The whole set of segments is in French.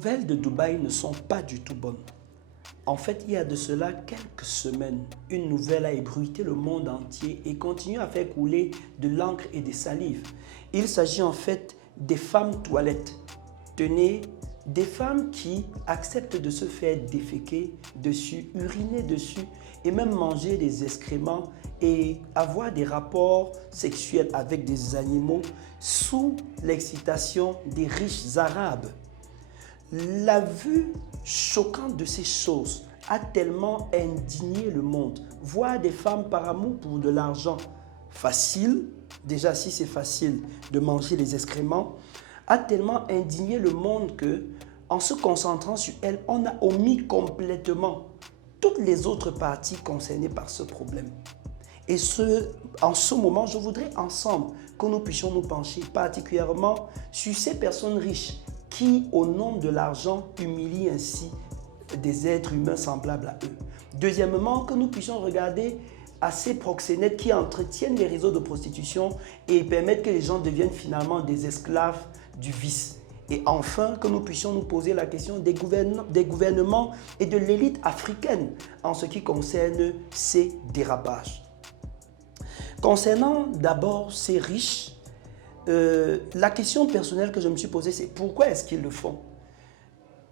nouvelles de Dubaï ne sont pas du tout bonnes. En fait, il y a de cela quelques semaines, une nouvelle a ébruité le monde entier et continue à faire couler de l'encre et des salives. Il s'agit en fait des femmes toilettes. Tenez, des femmes qui acceptent de se faire déféquer dessus, uriner dessus et même manger des excréments et avoir des rapports sexuels avec des animaux sous l'excitation des riches arabes. La vue choquante de ces choses a tellement indigné le monde. Voir des femmes par amour pour de l'argent facile, déjà si c'est facile de manger les excréments, a tellement indigné le monde que, en se concentrant sur elles, on a omis complètement toutes les autres parties concernées par ce problème. Et en ce moment, je voudrais ensemble que nous puissions nous pencher particulièrement sur ces personnes riches qui, au nom de l'argent, humilient ainsi des êtres humains semblables à eux. Deuxièmement, que nous puissions regarder à ces proxénètes qui entretiennent les réseaux de prostitution et permettent que les gens deviennent finalement des esclaves du vice. Et enfin, que nous puissions nous poser la question des gouvernements et de l'élite africaine en ce qui concerne ces dérapages. Concernant d'abord ces riches, la question personnelle que je me suis posée, c'est pourquoi est-ce qu'ils le font?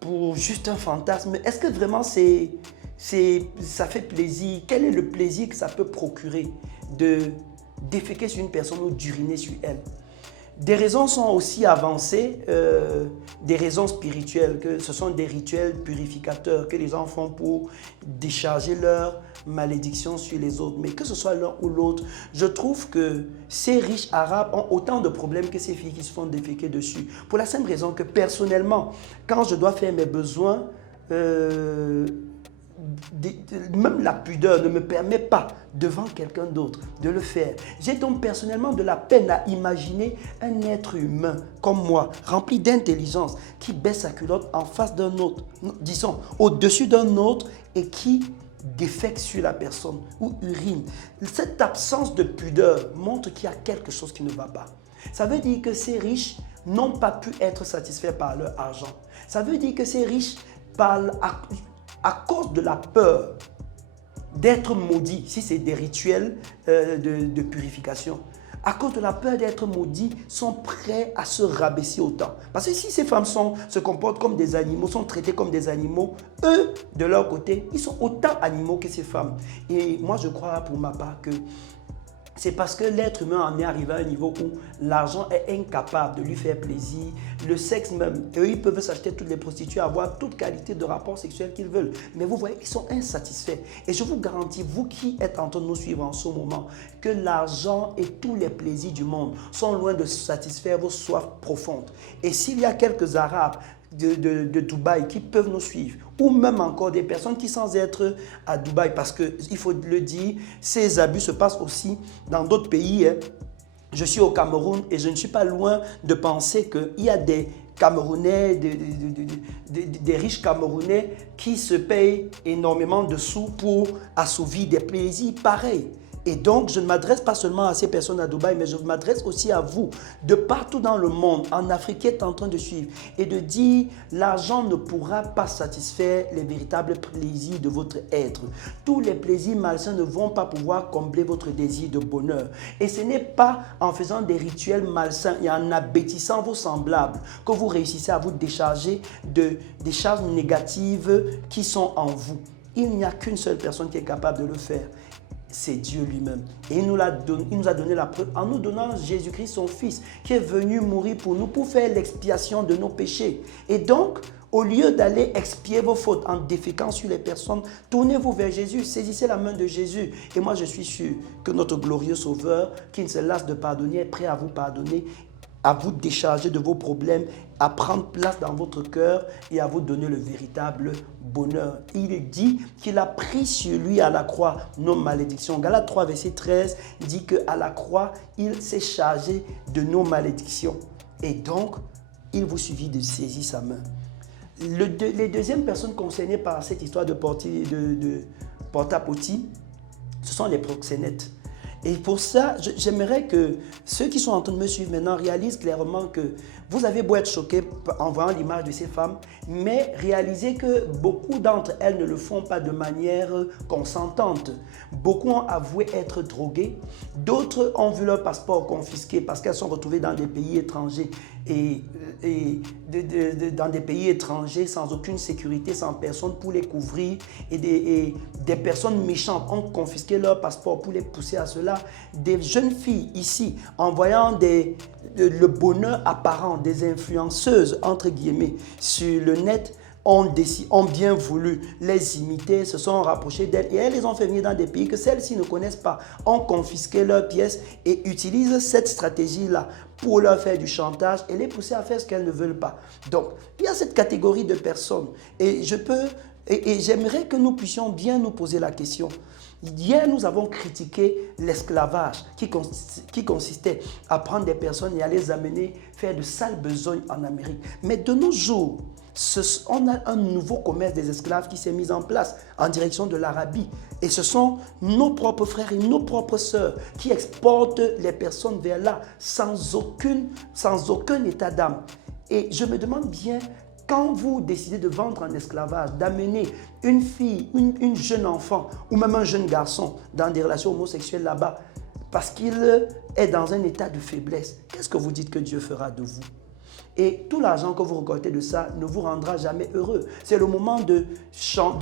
Pour juste un fantasme? Est-ce que vraiment ça fait plaisir? Quel est le plaisir que ça peut procurer de déféquer sur une personne ou d'uriner sur elle? Des raisons sont aussi avancées, des raisons spirituelles, que ce sont des rituels purificateurs que les gens font pour décharger leur malédiction sur les autres. Mais que ce soit l'un ou l'autre, je trouve que ces riches arabes ont autant de problèmes que ces filles qui se font déféquer dessus. Pour la simple raison que personnellement, quand je dois faire mes besoins, même la pudeur ne me permet pas devant quelqu'un d'autre de le faire. J'ai donc personnellement de la peine à imaginer un être humain comme moi, rempli d'intelligence, qui baisse sa culotte en face d'un autre, disons au-dessus d'un autre, et qui défèque sur la personne ou urine. Cette absence de pudeur montre qu'il y a quelque chose qui ne va pas. Ça veut dire que ces riches n'ont pas pu être satisfaits par leur argent. Ça veut dire que ces riches parlent à cause de la peur d'être maudits, si c'est des rituels de purification, à cause de la peur d'être maudits, sont prêts à se rabaisser autant. Parce que si ces femmes se comportent comme des animaux, sont traitées comme des animaux, eux, de leur côté, ils sont autant animaux que ces femmes. Et moi, je crois pour ma part que c'est parce que l'être humain en est arrivé à un niveau où l'argent est incapable de lui faire plaisir, le sexe même. Eux, ils peuvent s'acheter toutes les prostituées, avoir toute qualité de rapport sexuel qu'ils veulent. Mais vous voyez, ils sont insatisfaits. Et je vous garantis, vous qui êtes en train de nous suivre en ce moment, que l'argent et tous les plaisirs du monde sont loin de satisfaire vos soifs profondes. Et s'il y a quelques Arabes de Dubaï qui peuvent nous suivre, ou même encore des personnes qui sans être à Dubaï, parce qu'il faut le dire, ces abus se passent aussi dans d'autres pays. Je suis au Cameroun et je ne suis pas loin de penser qu'il y a des Camerounais, des riches Camerounais qui se payent énormément de sous pour assouvir des plaisirs pareils. Et donc, je ne m'adresse pas seulement à ces personnes à Dubaï, mais je m'adresse aussi à vous, de partout dans le monde, en Afrique, qui êtes en train de suivre, et de dire, l'argent ne pourra pas satisfaire les véritables plaisirs de votre être. Tous les plaisirs malsains ne vont pas pouvoir combler votre désir de bonheur. Et ce n'est pas en faisant des rituels malsains et en abêtissant vos semblables que vous réussissez à vous décharger des charges négatives qui sont en vous. Il n'y a qu'une seule personne qui est capable de le faire. C'est Dieu lui-même. Et il nous a donné la preuve en nous donnant Jésus-Christ, son Fils, qui est venu mourir pour nous, pour faire l'expiation de nos péchés. Et donc, au lieu d'aller expier vos fautes en déféquant sur les personnes, tournez-vous vers Jésus, saisissez la main de Jésus. Et moi, je suis sûr que notre glorieux Sauveur, qui ne se lasse de pardonner, est prêt à vous pardonner, à vous décharger de vos problèmes, à prendre place dans votre cœur et à vous donner le véritable bonheur. Il dit qu'il a pris sur lui à la croix nos malédictions. Galates 3, verset 13 dit qu'à la croix, il s'est chargé de nos malédictions. Et donc, il vous suffit de saisir sa main. Les deuxièmes personnes concernées par cette histoire de porte-à-potie, ce sont les proxénètes. Et pour ça, j'aimerais que ceux qui sont en train de me suivre maintenant réalisent clairement que vous avez beau être choqués en voyant l'image de ces femmes, mais réalisez que beaucoup d'entre elles ne le font pas de manière consentante. Beaucoup ont avoué être droguées, d'autres ont vu leur passeport confisqué parce qu'elles sont retrouvées dans des pays étrangers dans des pays étrangers sans aucune sécurité, sans personne pour les couvrir et des personnes méchantes ont confisqué leur passeport pour les pousser à cela. Des jeunes filles ici, en voyant le bonheur apparent des influenceuses, entre guillemets, sur le net, ont bien voulu les imiter, se sont rapprochés d'elles et elles les ont fait venir dans des pays que celles-ci ne connaissent pas, ont confisqué leurs pièces et utilisent cette stratégie-là pour leur faire du chantage et les pousser à faire ce qu'elles ne veulent pas. Donc, il y a cette catégorie de personnes et j'aimerais que nous puissions bien nous poser la question. Hier, nous avons critiqué l'esclavage qui consistait à prendre des personnes et à les amener faire de sales besognes en Amérique. Mais de nos jours, on a un nouveau commerce des esclaves qui s'est mis en place en direction de l'Arabie. Et ce sont nos propres frères et nos propres sœurs qui exportent les personnes vers là sans aucun état d'âme. Et je me demande bien, quand vous décidez de vendre en esclavage, d'amener une fille, une jeune enfant ou même un jeune garçon dans des relations homosexuelles là-bas parce qu'il est dans un état de faiblesse, qu'est-ce que vous dites que Dieu fera de vous? Et tout l'argent que vous récoltez de ça ne vous rendra jamais heureux. C'est le moment de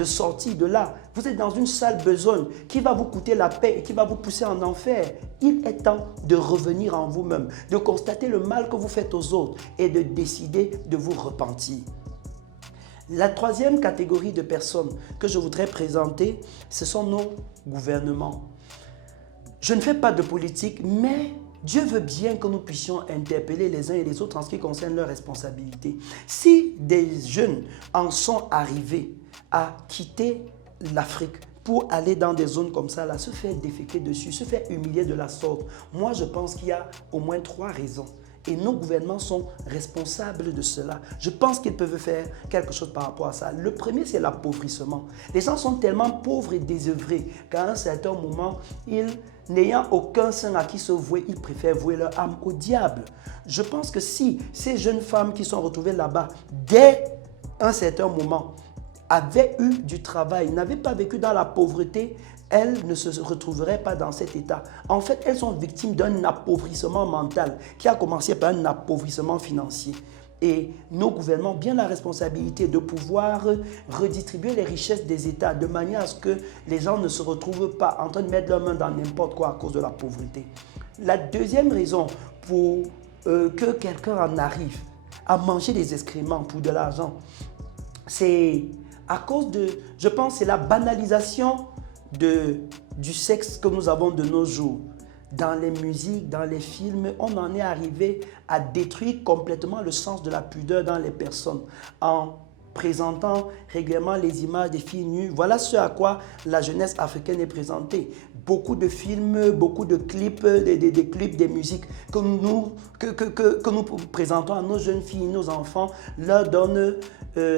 sortir de là. Vous êtes dans une sale besogne qui va vous coûter la paix et qui va vous pousser en enfer. Il est temps de revenir en vous-même, de constater le mal que vous faites aux autres et de décider de vous repentir. La troisième catégorie de personnes que je voudrais présenter, ce sont nos gouvernements. Je ne fais pas de politique, mais Dieu veut bien que nous puissions interpeller les uns et les autres en ce qui concerne leurs responsabilités. Si des jeunes en sont arrivés à quitter l'Afrique pour aller dans des zones comme ça, là, se faire déféquer dessus, se faire humilier de la sorte, moi je pense qu'il y a au moins 3 raisons. Et nos gouvernements sont responsables de cela. Je pense qu'ils peuvent faire quelque chose par rapport à ça. Le premier, c'est l'appauvrissement. Les gens sont tellement pauvres et désœuvrés qu'à un certain moment, n'ayant aucun saint à qui se vouer, ils préfèrent vouer leur âme au diable. Je pense que si ces jeunes femmes qui sont retrouvées là-bas, dès un certain moment, avaient eu du travail, n'avaient pas vécu dans la pauvreté, elles ne se retrouveraient pas dans cet état. En fait, elles sont victimes d'un appauvrissement mental qui a commencé par un appauvrissement financier. Et nos gouvernements ont bien la responsabilité de pouvoir redistribuer les richesses des États de manière à ce que les gens ne se retrouvent pas en train de mettre leurs mains dans n'importe quoi à cause de la pauvreté. La deuxième raison pour que quelqu'un en arrive à manger des excréments pour de l'argent, c'est à cause de, je pense, c'est la banalisation du sexe que nous avons de nos jours. Dans les musiques, dans les films, on en est arrivé à détruire complètement le sens de la pudeur dans les personnes en présentant régulièrement les images des filles nues. Voilà ce à quoi la jeunesse africaine est présentée. Beaucoup de films, beaucoup de clips, des clips, des musiques que nous présentons à nos jeunes filles, nos enfants, leur donnent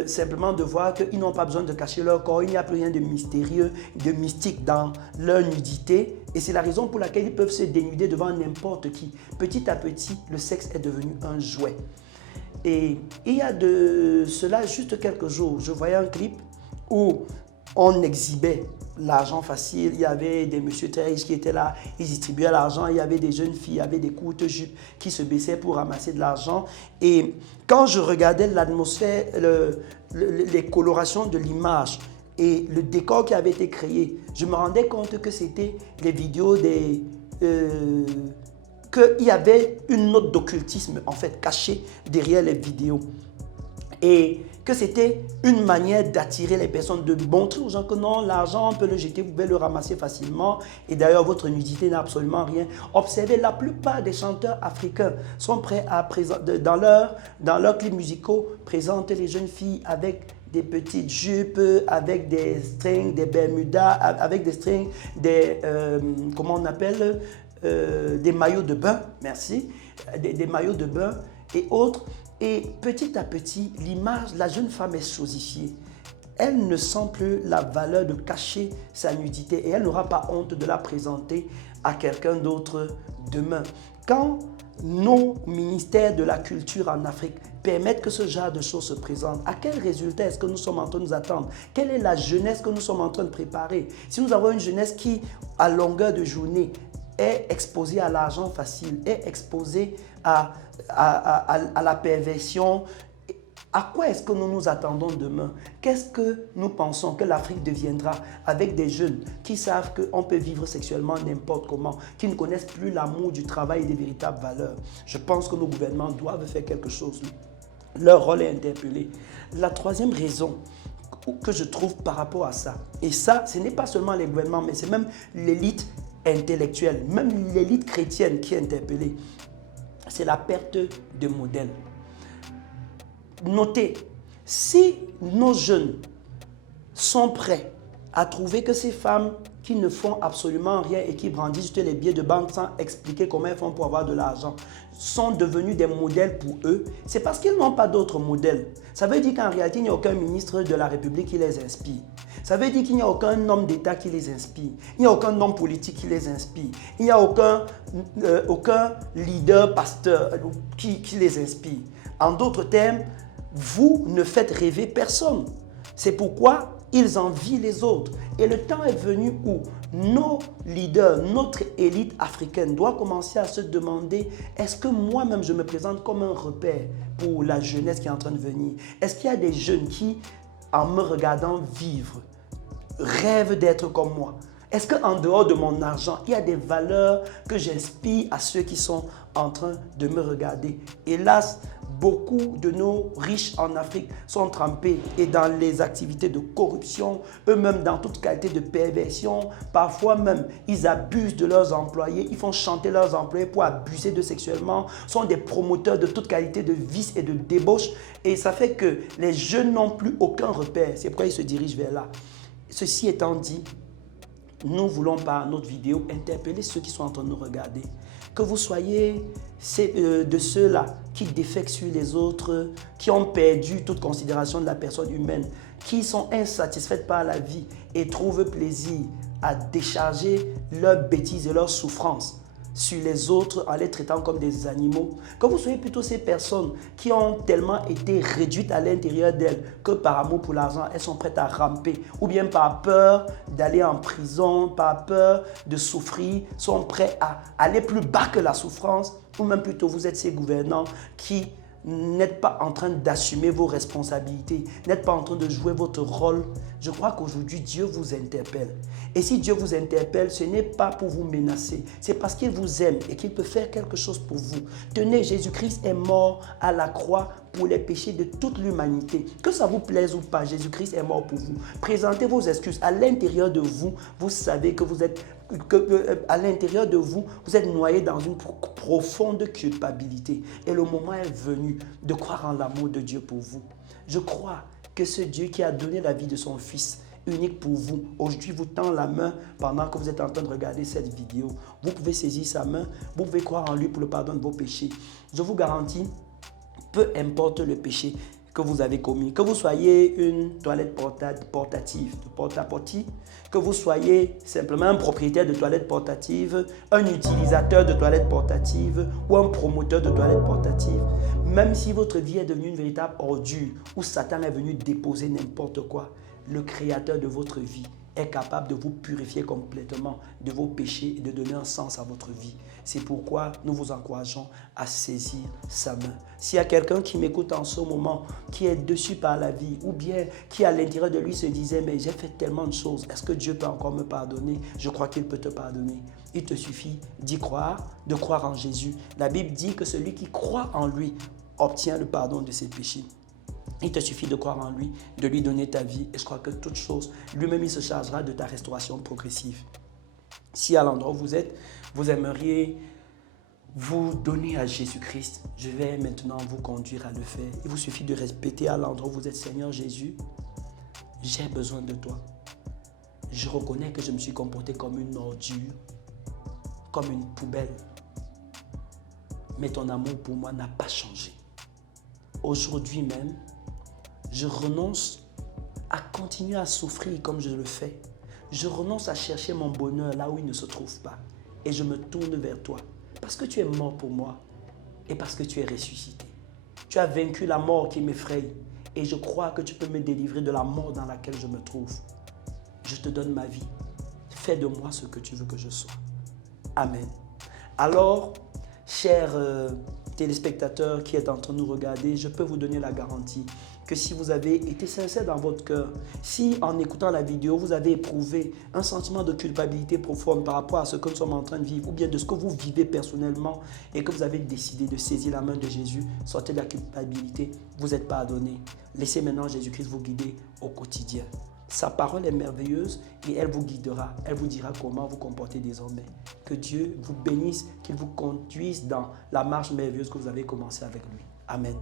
simplement de voir qu'ils n'ont pas besoin de cacher leur corps. Il n'y a plus rien de mystérieux, de mystique dans leur nudité. Et c'est la raison pour laquelle ils peuvent se dénuder devant n'importe qui. Petit à petit, le sexe est devenu un jouet. Et il y a de cela juste quelques jours, je voyais un clip où on exhibait l'argent facile. Il y avait des messieurs très riches qui étaient là, ils distribuaient l'argent. Il y avait des jeunes filles, il y avait des courtes jupes qui se baissaient pour ramasser de l'argent. Et quand je regardais l'atmosphère, les colorations de l'image et le décor qui avait été créé, je me rendais compte que c'était les vidéos qu'il y avait une note d'occultisme en fait cachée derrière les vidéos et que c'était une manière d'attirer les personnes, de montrer aux gens que non, l'argent on peut le jeter, vous pouvez le ramasser facilement et d'ailleurs votre nudité n'a absolument rien. Observez, la plupart des chanteurs africains sont prêts à présenter, dans leurs clips musicaux, présenter les jeunes filles avec des petites jupes, avec des strings, des bermudas, avec des strings, comment on appelle, des maillots de bain, merci, des maillots de bain et autres. Et petit à petit, l'image, la jeune femme est chosifiée. elle ne sent plus la valeur de cacher sa nudité et elle n'aura pas honte de la présenter à quelqu'un d'autre demain. Quand nos ministères de la culture en Afrique permettent que ce genre de choses se présentent, à quel résultat est-ce que nous sommes en train de nous attendre? Quelle est la jeunesse que nous sommes en train de préparer? Si nous avons une jeunesse qui, à longueur de journée, est exposée à l'argent facile, est exposée à la perversion, à quoi est-ce que nous nous attendons demain? Qu'est-ce que nous pensons que l'Afrique deviendra avec des jeunes qui savent qu'on peut vivre sexuellement n'importe comment, qui ne connaissent plus l'amour du travail et des véritables valeurs? Je pense que nos gouvernements doivent faire quelque chose. Leur rôle est interpellé. La troisième raison que je trouve par rapport à ça, et ça, ce n'est pas seulement les gouvernements, mais c'est même l'élite intellectuelle, même l'élite chrétienne qui est interpellée, c'est la perte de modèle. Notez, si nos jeunes sont prêts à trouver que ces femmes qui ne font absolument rien et qui brandissent les billets de banque sans expliquer comment elles font pour avoir de l'argent, sont devenus des modèles pour eux, c'est parce qu'ils n'ont pas d'autres modèles. Ça veut dire qu'en réalité, il n'y a aucun ministre de la République qui les inspire. Ça veut dire qu'il n'y a aucun homme d'État qui les inspire. Il n'y a aucun homme politique qui les inspire. Il n'y a aucun leader, pasteur qui les inspire. En d'autres termes, vous ne faites rêver personne. C'est pourquoi ils envient les autres. Et le temps est venu où nos leaders, notre élite africaine doit commencer à se demander, est-ce que moi-même je me présente comme un repère pour la jeunesse qui est en train de venir? Est-ce qu'il y a des jeunes qui, en me regardant vivre, rêvent d'être comme moi? Est-ce qu'en dehors de mon argent, il y a des valeurs que j'inspire à ceux qui sont en train de me regarder? Hélas, beaucoup de nos riches en Afrique sont trempés et dans les activités de corruption, eux-mêmes dans toute qualité de perversion. Parfois même, ils abusent de leurs employés, ils font chanter leurs employés pour abuser d'eux sexuellement, sont des promoteurs de toute qualité de vice et de débauche. Et ça fait que les jeunes n'ont plus aucun repère. C'est pourquoi ils se dirigent vers là. Ceci étant dit, nous voulons par notre vidéo interpeller ceux qui sont en train de nous regarder. Que vous soyez de ceux-là qui défectent sur les autres, qui ont perdu toute considération de la personne humaine, qui sont insatisfaits par la vie et trouvent plaisir à décharger leurs bêtises et leurs souffrances sur les autres en les traitant comme des animaux. Que vous soyez plutôt ces personnes qui ont tellement été réduites à l'intérieur d'elles que par amour pour l'argent, elles sont prêtes à ramper, ou bien par peur d'aller en prison, par peur de souffrir, sont prêts à aller plus bas que la souffrance, ou même plutôt vous êtes ces gouvernants qui n'êtes pas en train d'assumer vos responsabilités, n'êtes pas en train de jouer votre rôle. Je crois qu'aujourd'hui, Dieu vous interpelle. Et si Dieu vous interpelle, ce n'est pas pour vous menacer, c'est parce qu'il vous aime et qu'il peut faire quelque chose pour vous. Tenez, Jésus-Christ est mort à la croix pour les péchés de toute l'humanité. Que ça vous plaise ou pas, Jésus-Christ est mort pour vous. Présentez vos excuses. À l'intérieur de vous, vous savez que vous êtes à l'intérieur de vous, vous êtes noyé dans une profonde culpabilité. Et le moment est venu de croire en l'amour de Dieu pour vous. Je crois que ce Dieu qui a donné la vie de son Fils unique pour vous, aujourd'hui vous tend la main pendant que vous êtes en train de regarder cette vidéo. Vous pouvez saisir sa main, vous pouvez croire en lui pour le pardon de vos péchés. Je vous garantis, peu importe le péché que vous avez commis, que vous soyez une toilette portative, de porta-potty, que vous soyez simplement un propriétaire de toilette portative, un utilisateur de toilette portative ou un promoteur de toilette portative, même si votre vie est devenue une véritable ordure où Satan est venu déposer n'importe quoi, le créateur de votre vie est capable de vous purifier complètement de vos péchés et de donner un sens à votre vie. C'est pourquoi nous vous encourageons à saisir sa main. S'il y a quelqu'un qui m'écoute en ce moment, qui est déçu par la vie, ou bien qui à l'intérieur de lui se disait « mais j'ai fait tellement de choses, est-ce que Dieu peut encore me pardonner ?» Je crois qu'il peut te pardonner. Il te suffit d'y croire, de croire en Jésus. La Bible dit que celui qui croit en lui obtient le pardon de ses péchés. Il te suffit de croire en lui, de lui donner ta vie. Et je crois que toute chose, lui-même, il se chargera de ta restauration progressive. Si à l'endroit où vous êtes, vous aimeriez vous donner à Jésus-Christ, je vais maintenant vous conduire à le faire. Il vous suffit de répéter à l'endroit où vous êtes, Seigneur Jésus, j'ai besoin de toi. Je reconnais que je me suis comporté comme une ordure, comme une poubelle. Mais ton amour pour moi n'a pas changé. Aujourd'hui même, je renonce à continuer à souffrir comme je le fais. Je renonce à chercher mon bonheur là où il ne se trouve pas. Et je me tourne vers toi. Parce que tu es mort pour moi et parce que tu es ressuscité. Tu as vaincu la mort qui m'effraie. Et je crois que tu peux me délivrer de la mort dans laquelle je me trouve. Je te donne ma vie. Fais de moi ce que tu veux que je sois. Amen. Alors, chers téléspectateurs qui êtes en train de nous regarder, je peux vous donner la garantie que si vous avez été sincère dans votre cœur, si en écoutant la vidéo, vous avez éprouvé un sentiment de culpabilité profonde par rapport à ce que nous sommes en train de vivre, ou bien de ce que vous vivez personnellement, et que vous avez décidé de saisir la main de Jésus, sortez de la culpabilité, vous êtes pardonné. Laissez maintenant Jésus-Christ vous guider au quotidien. Sa parole est merveilleuse et elle vous guidera. Elle vous dira comment vous comporter désormais. Que Dieu vous bénisse, qu'il vous conduise dans la marche merveilleuse que vous avez commencé avec lui. Amen.